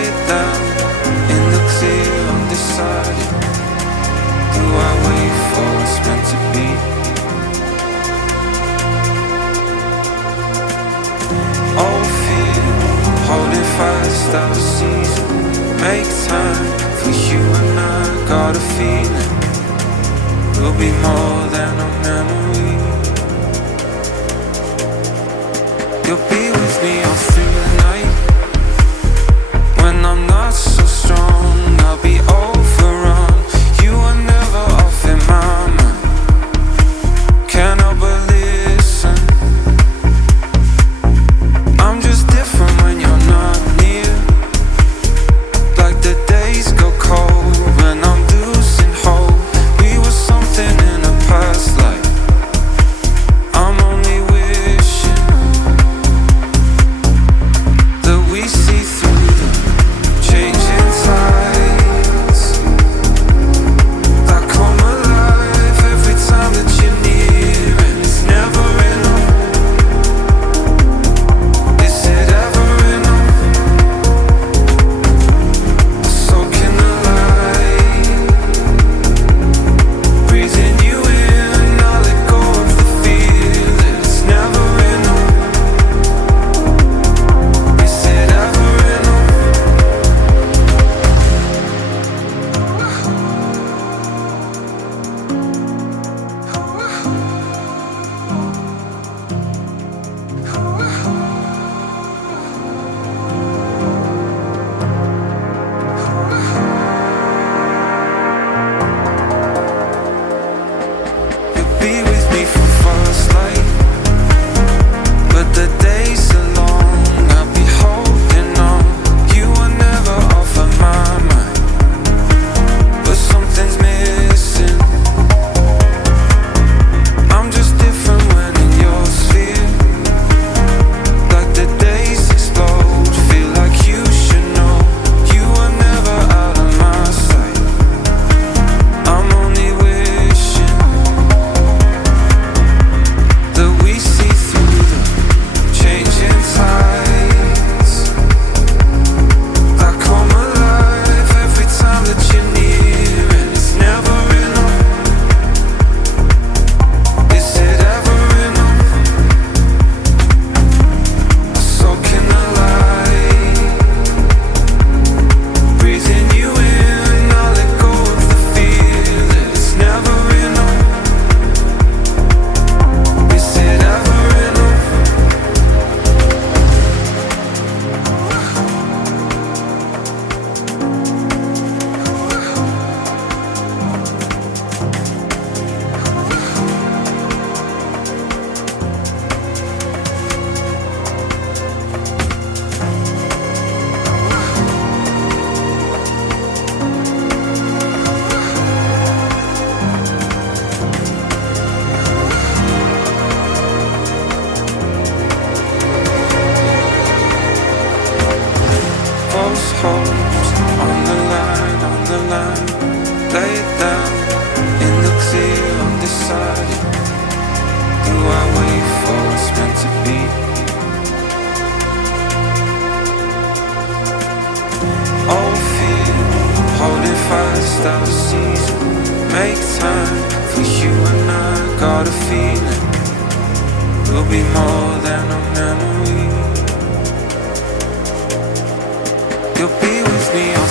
lay it down in the clear, undecided. Do I wait for what's meant to be? Oh, fear, holding fast out of season. Make time for you and I. Got a feeling we'll be more than a memory. You'll be with me all through the night. When I'm not so strong, I'll be overrun. You are never off in my mind. Can't help but listen. I'm just different when you're not near. Like the days go cold when I'm losing hope. We were something in a past life. I'm only wishing that we see through the changing tides. I come alive every time that you're near, and it's never enough. Is it ever enough? I'm soaking alive, breathing you in. I'll let go of the fear that it's never enough. Is it ever enough? You'll be with me for first light, but the days are long. I'll be holding on. You are never off of my mind, but something's missing. I'm just different when in your sphere. Like the days explode, feel like you should know. You are never out of my sight. I'm only wishing that we see through the changing tides. I come alive every time that you're near, and it's never enough. Is it ever enough? I'm soaking alive, breathing you in. I'll let go of the fear that it's never enough. Is it ever enough? False hopes on the line, on the line. Lay it down in the clear, undecided. Do I wait for what's meant to be? Oh, fear, holding fast out of season. Make time for you and I. Got a feeling we'll be more than a memory. You'll be with me all